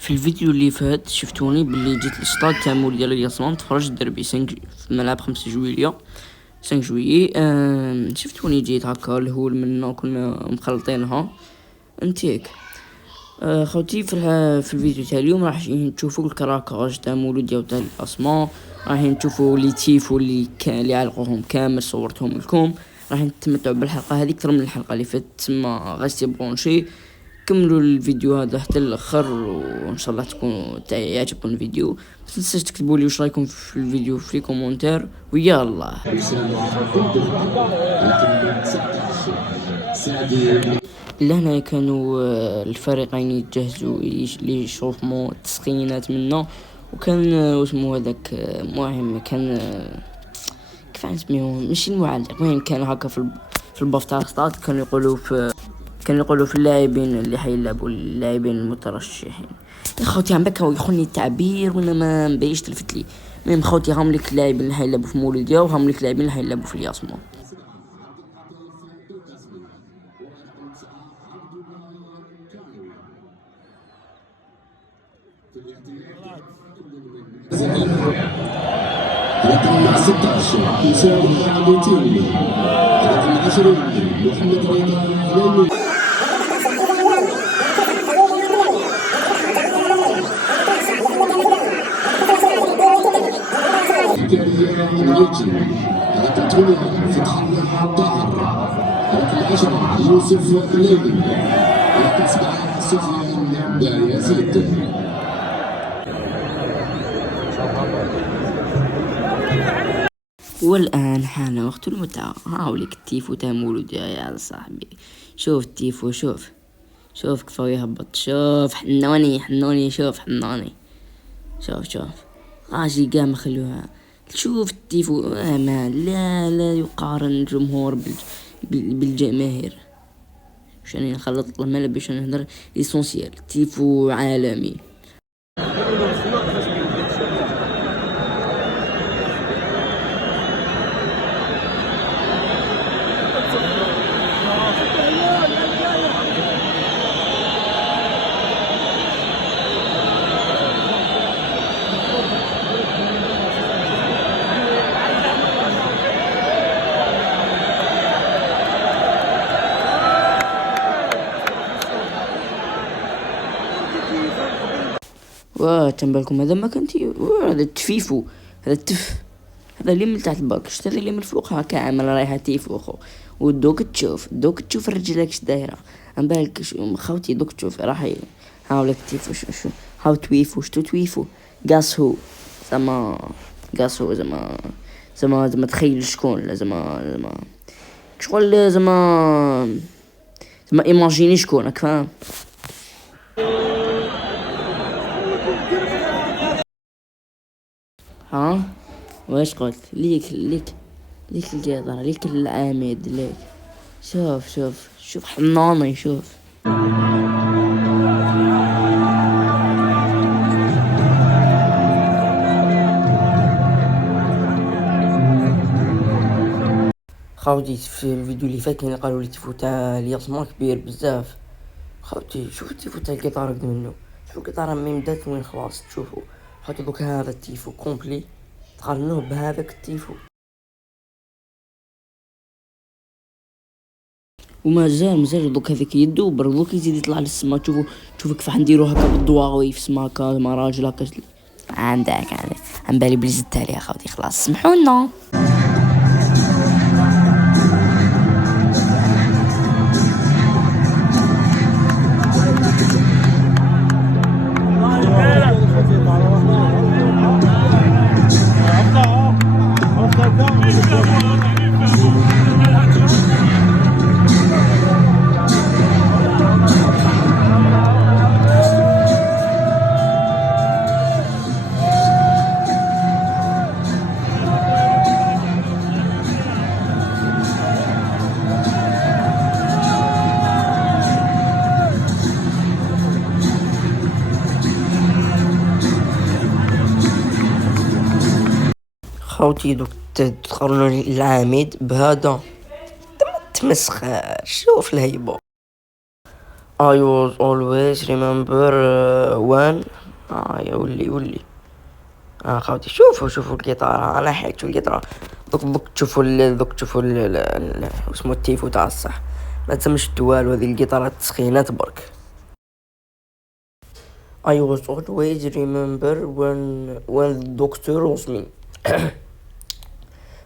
في الفيديو اللي فات شفتوني باللي جيت الاستاد تاع مول ديال الياسمان تفرج الدربي في ملعب 5 جويلية 5 جويي. شفتوني جيت هكا الهول منا كنا مخلطينها انتيك. خوتي في الفيديو تاع اليوم راح تشوفوا الكراكاج تاع مولود ديال الياسمان، راح تشوفوا لي تيفو اللي علقوهم كامل صورتهم لكم. راح نتمتعوا بالحلقه هذه اكثر من الحلقه اللي فاتت، تما غاستي برونشي كملوا الفيديو هذا حتى الاخر وان شاء الله يعجبكم الفيديو. ما تنساش تكتبوا لي واش رايكم في الفيديو في لي كومونتير ويلا. لهنا كانوا الفريقين يتجهزوا ليشوفوا التسخينات منا، وكان اسمه هذاك مهم كان كيف نسميهم ماشي المعلق، المهم كان هكا في الباف تاع السطاد كانوا يقولوا في اللاعبين اللي حيلعبوا اللاعبين المترشحين. يا خوتي عم بكاو يخوني التعبير وانا ما مبيش تلفت لي. المهم خوتي هم لك اللاعبين اللي حيلعبوا في مولوديا وهم لك اللاعبين اللي حيلعبوا في الياسمون. رقم 16 يساوي حامتين، رقم 20 محمد رضا. الرجل رقم 8 فتح الله الطاهر، رقم 10 يوسف الليلي، رقم 7 سفيان بايزيد. والآن حان وقت المتعة. هاوليك التيفو تاع مولود يا صاحبي. شوف التيفو، شوف كيف يهبط، شوف حنوني شوف حنوني، شوف غاشي قاع مخلوها. شوف التيفو ما لا يقارن الجمهور بالجماهير. شاني نخلط المال باش نهضر ليسونسيال. تيفو عالمي. تنبالكم هذا ما كنتي هذا التفيفو، هذا هذا اللي من تحت الباك، شتا هذا اللي من الفوق هكا عامل رايحه تيفو خو. ودوك تشوف الرجل هاكش دايره عم بالك خوتي. دوك تشوف راح هاولك تيفو شو هاو تويفو شتو تويفو قاسهو زعما تخيل شكون زعما شغل زعما ايماجيني شكون راك فاهم. ها واش قلت ليك القيطرة، ليك العميد، ليك شوف حناني شوف. خاوتي في الفيديو اللي فات كان قالوا لي التيفو تاع الياسمان كبير بزاف. خاوتي شوفوا التيفو تاع القيطارة قد منه، شوفوا القيطارة من بدات وين خلاص. تشوفوا خاوتي دوك هذا التيفو كومبلي تقارنوه بهذاك التيفو ومازال دوك هذاك يدو برضوك يزيد يطلع للسما. تشوفوا كيف حنديرو هكا بالضواوي في السما هكا مع راجل هكا عندك عن بالي بلي زدت عليها خاوتي خلاص سمحونا. خوتي دوك تقارنوا العميد بهذا تمسخر. شوف الهيبة I was always remember when يا ولي خاوتي شوفوا القطار، انا حيت القطار دوك تشوفوا دوك تشوفوا اسمو التيفو تاع الصح، ما تسمش والو هذه القطارات تسخينات برك. I was always remember when the doctor was me.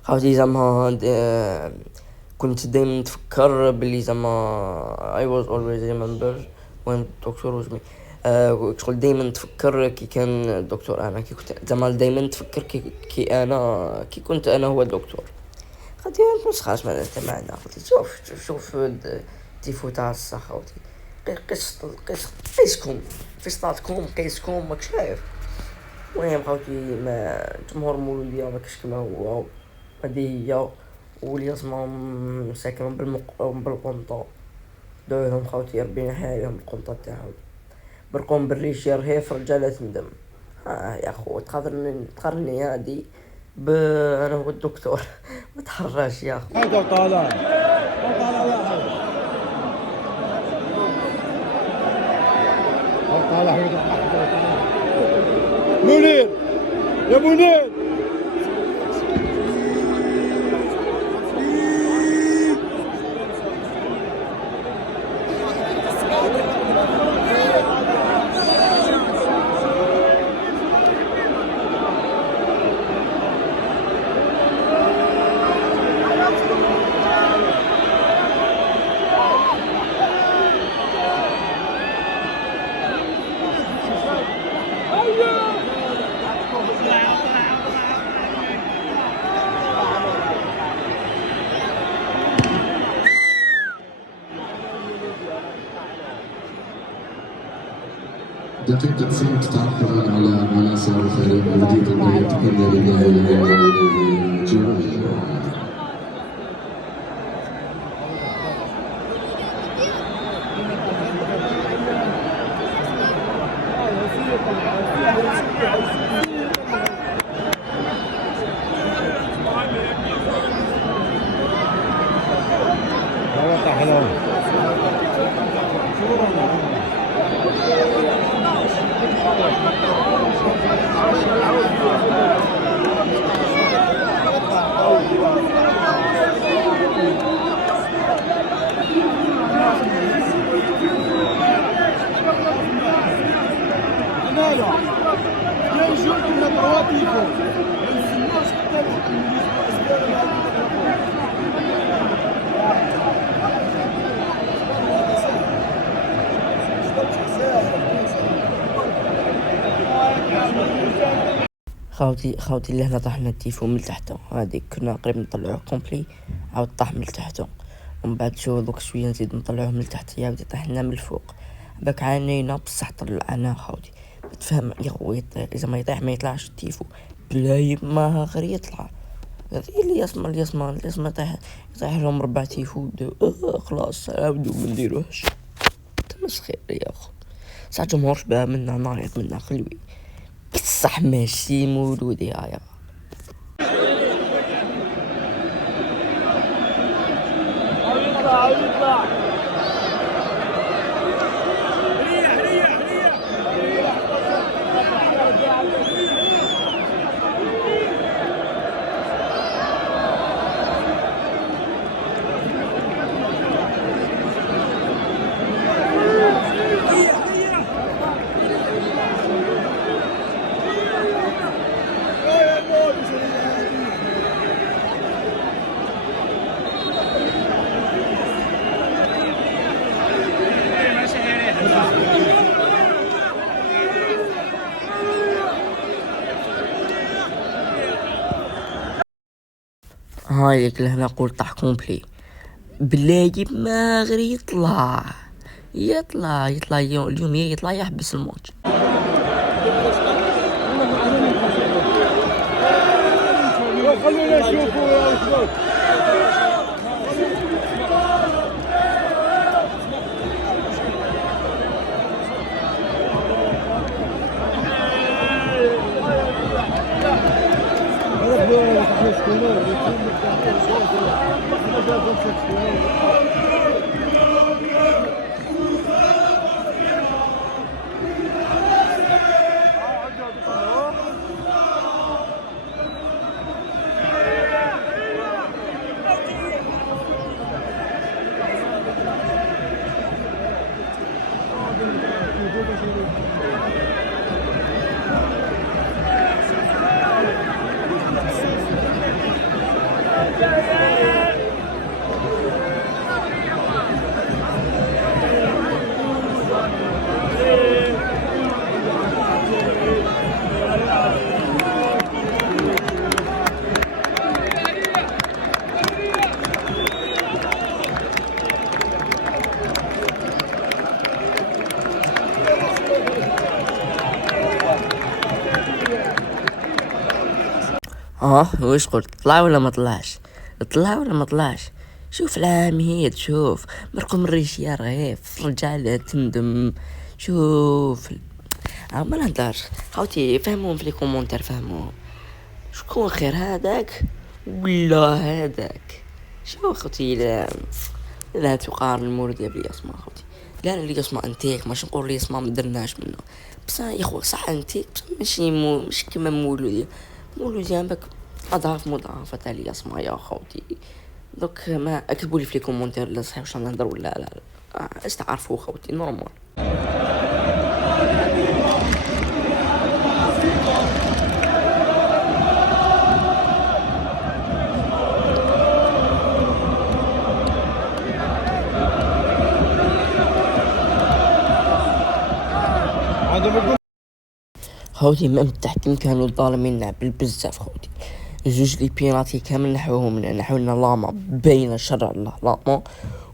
خاوتي زعما كنت دايما نتفكر بلي زعما I was always remember when the doctor was me. شغل دايما نتفكر كي كان الدكتور، انا كي كنت زعما دايما نتفكر كي كنت انا هو الدكتور. خاطي مش خاص ما معنا. شوف التيفو تاع الصح خاوتي، قيسكم في صلاتكم، قيسكم ماك شايف. المهم خاوتي ما جمهور مولودية ماكش كما هو، هذه هي. والياسما ساكنين بالقنطة، دعوهم خاوتي ربي يحيي عليهم القنطة تاعهم، برقوم بالريش يرهيف رجالة تندم. يا خو تقارني هادي انا هو الدكتور. ما تحراش يا خو. منير يا منير دقيقة 5 تعقبا على عناصر الفريق الجديد الذي يتقدم إلى جورجيا. خاوتي اللي هنا طاحنا التيفو من تحته، هذيك كنا قريب نطلعوه كومبلي، عاود طاح من تحته، ومن بعد شو دوك شويه نزيد نطلعوه من تحت، يعاود يطيح لنا من الفوق. باك عانينا بصح طلعنا خاوتي. تفهم يا خويا، اذا ما يطيح ما يطلعش التيفو بلاي ما غير يطلع. هذه اللي يسمى يطيح لهم 4 تيفو. خلاص عاودو ما نديروهش. تمسخير يا اخو، ساعة جمهور شباب منا نعيط منا خلوي بصح ماشي مولودي يا هاي اللي هنا قول طاح كومبلي بلاي ما غير يطلع اليوم يطلع يحبس الماتش. خلونا نشوفوا يا شباب. وش قلت؟ طلع ولا ما طلعش؟ طلع ولا ما طلعش؟ شوف العاميد، شوف مرقم الريش يا رغيف، رجع له تندم. شوف ما نهدرش خوتي، فهموهم في لي كومونتير، فهموهم شكون خير هذاك ولا هذاك. شوف خوتي، لا تقارن المولودية بالياسما خوتي. لا الياسما انتيك، ماشي نقول الياسما ما درناش منه، بس يا خو صح انتيك، بس مش كما مولودية بك اضعاف مضاعفة تاع الياسما يا خوتي. دوك ما اكتبوا لي في لي كومونتير لا صحيح واش نهضر ولا لا. اش تعرفوا خوتي نورمال. خوتي ما التحكيم كانوا ظالمين بالبزاف خوتي. جوج لي بيناتي كامل نحوهم لنا لاما بين شرع الله لاما،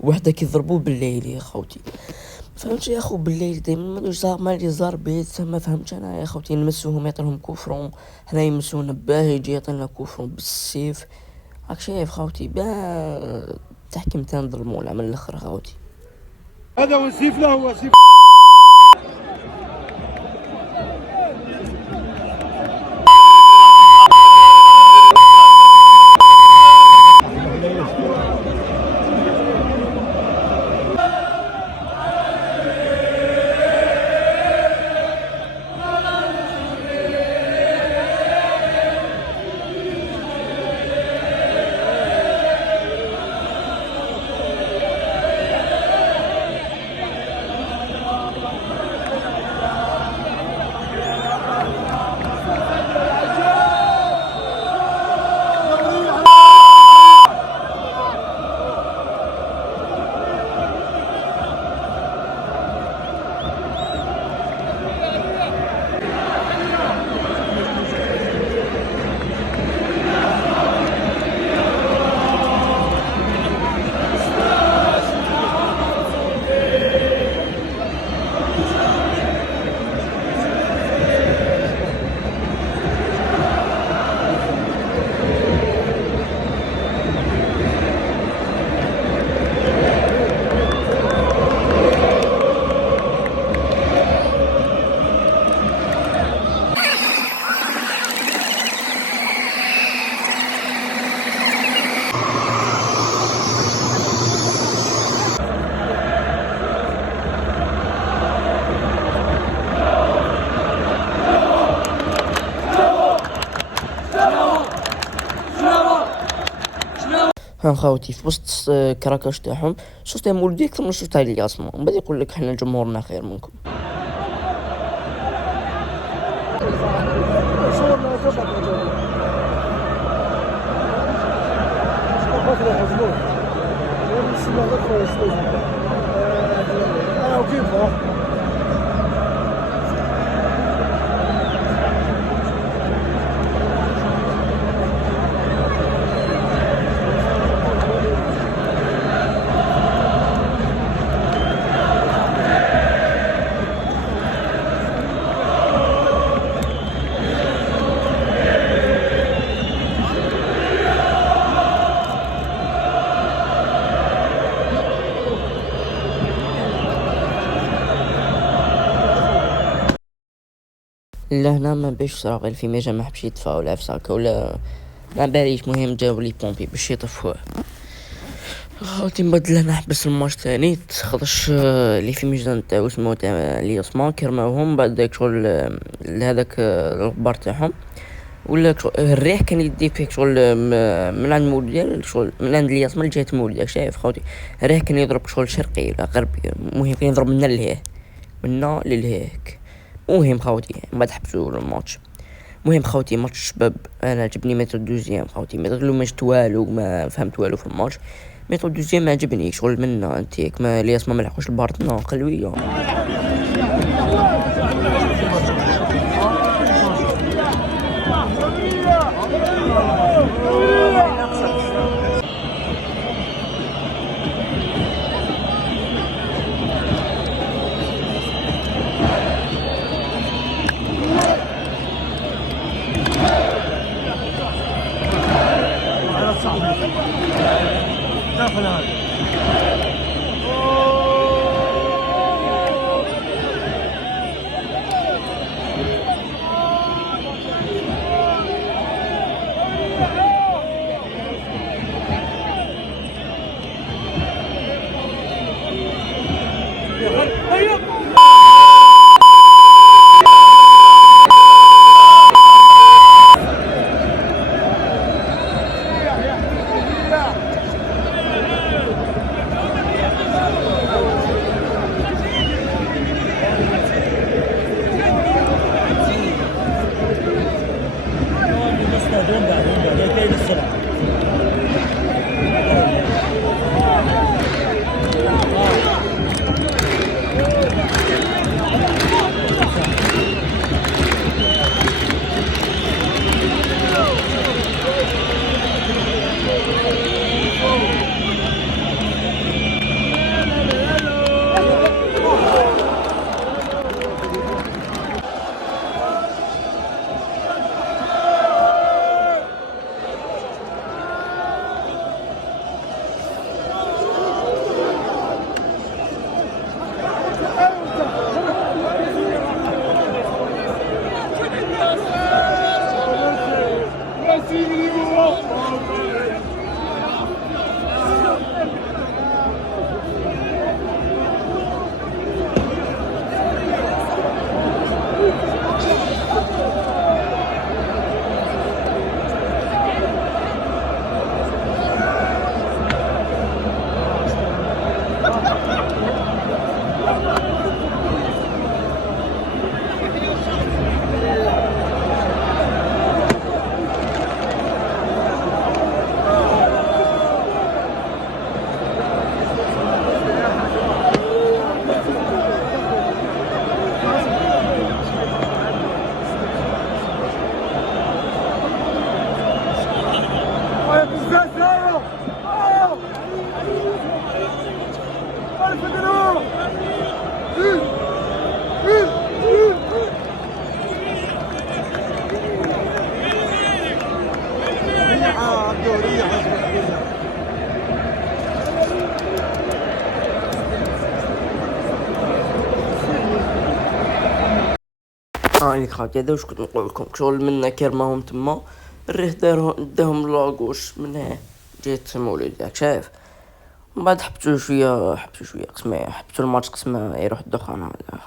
وحده كيضربوا بالليل يا خوتي. فهمت يا خو بالليل دايما ما لي زار بيت، ما فهمتش انا يا خوتي. نمسوهم يعطيهم كفرون، حنا يمسونا باه يجي يعطينا كفرون بالسيف. راك شايف خوتي، باه التحكيم تاع نظلمونا من الاخر خوتي. هذا هو السيف، لا هو سيف. خوتي في وسط كراكاش تاعهم شوف تاع مولوديك ثم شوف تاع الياسما، من بعد يقول لك حنا جمهورنا خير منكم. لا هنا ما باش صراغ في ميجا ما حبش يطفى ولا في ساكا ولا ما باليش. مهم جاو لي بومبي باش يطفوه خوتي. من بعد انا حبس الماتش تاني خاطرش لي في ميجا تاعو اسمو تاع الياسمان كرماوهم بعد داك شغل لهذاك الغبار تاعهم، ولا الريح كان يدي فيك شغل من عند مولديال شغل من عند الياسمان لجهة مولديال. شايف خوتي الريح كان يضرب شغل شرقي ولا غربي، المهم كان يضرب منا للهيه منا للهيك. مهم خوتي من بعد حبسوا الماتش. مهم خوتي ماتش شباب، انا عجبني ميتر دوزيام خوتي. ميتر ما شفت والو، ما فهمت والو في الماتش. ميتر دوزيام ما عجبني شغل منا انتيك ما الياس ما لحقوش البارتنا قلويه. هاني خاوتي هذا واش كنت نقول لكم، شغل منا كرماهم تما الريح داهم لاكوش من هنا جيت مولود ياك شايف، من بعد حبسوا شويه قسما حبسوا الماتش قسما يروح الدخان هذا.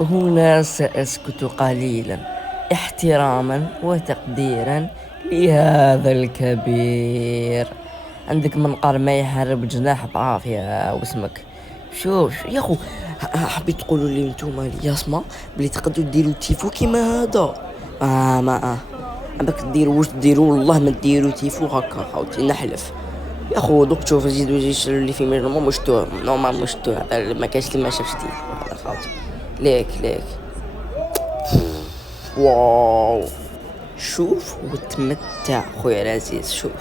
هنا سأسكت قليلا احتراما وتقديرا لهذا الكبير. عندك منقار ما يحارب جناح بعافية واسمك. شوف يا خو، حبيت تقولوا لي نتوما الياسما بلي تقدروا ديروا تيفو كيما هذا. ما عندك ديروا واش ديروا، والله ما ديروا تيفو هكا خاوتي نحلف يا خو. دوك تشوف زيدوا يشروا اللي في ميرمو مشتوه نورمال مشتوه، ما كاينش اللي ما شافش تيفو هذا خاوتي. ليك واو شوف وتمتع خويا العزيز. شوف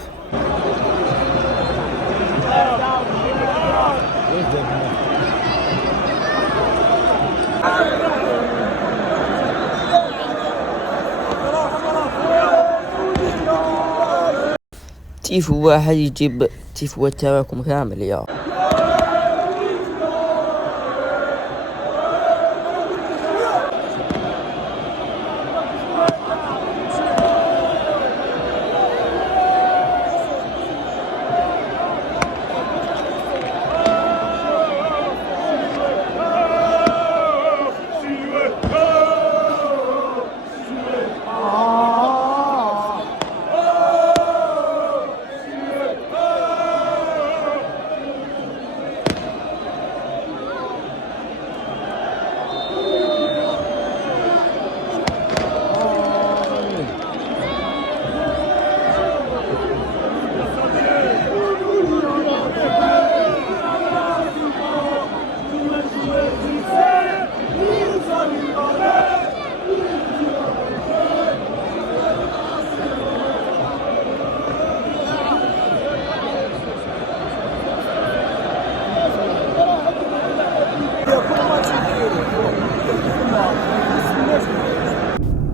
تيفو واحد يجيب تيفو تاعكم كامل يا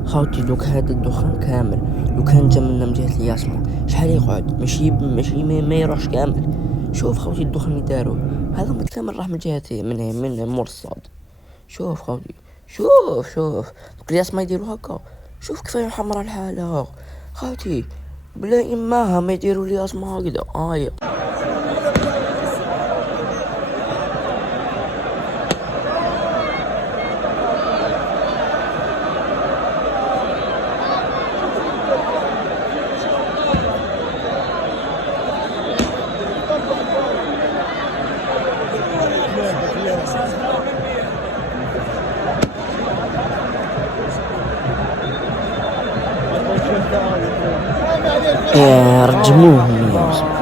خاوتي. دوك هذا الدخان كامل لو كان جا منا من جهة الياسمة شحال يقعد؟ ماشي ما يروحش كامل. شوف خاوتي الدخان اللي داروا هذا كامل راح من جهتي من مور الصاد. شوف خاوتي شوف دوك الياسمة يديروا هكا. شوف كيفاش حمرا الحالة خاوتي، بلا إماها ما يديروا الياسمة هكذا. رجموهم يا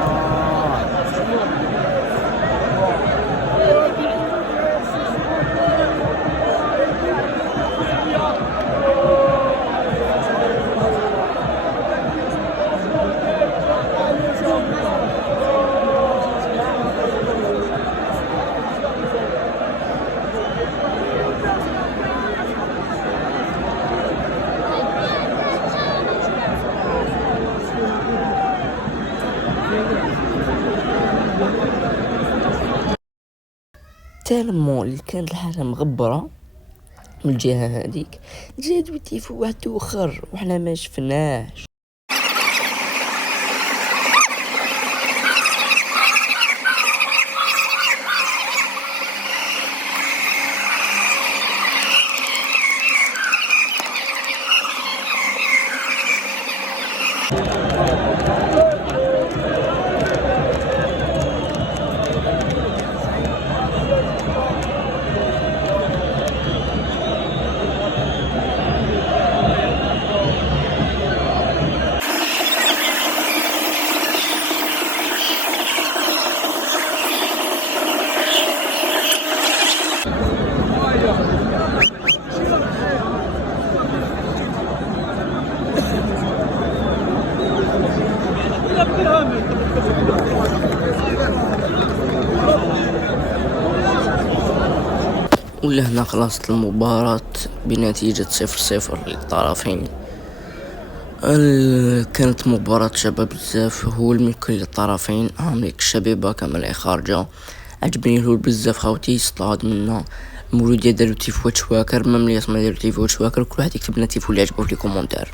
تالمو اللي كانت الحالة مغبرة من الجهة هذيك جا دويتيفو واحد توخر وحنا ما شفناهش. ولهنا خلصت المباراة بنتيجة 0-0 للطرفين. كانت مباراة شابة بزاف، هو من كل الطرفين عاملك الشبيبة كامل خارجة. عجبني الهول بزاف خاوتي يصطاد منا. المولودية دارو تيفوات شواكر، مام الياس ما دارو تيفوات شواكر، كل واحد يكتب لنا تيفو اللي عجبو في لي كومونتير.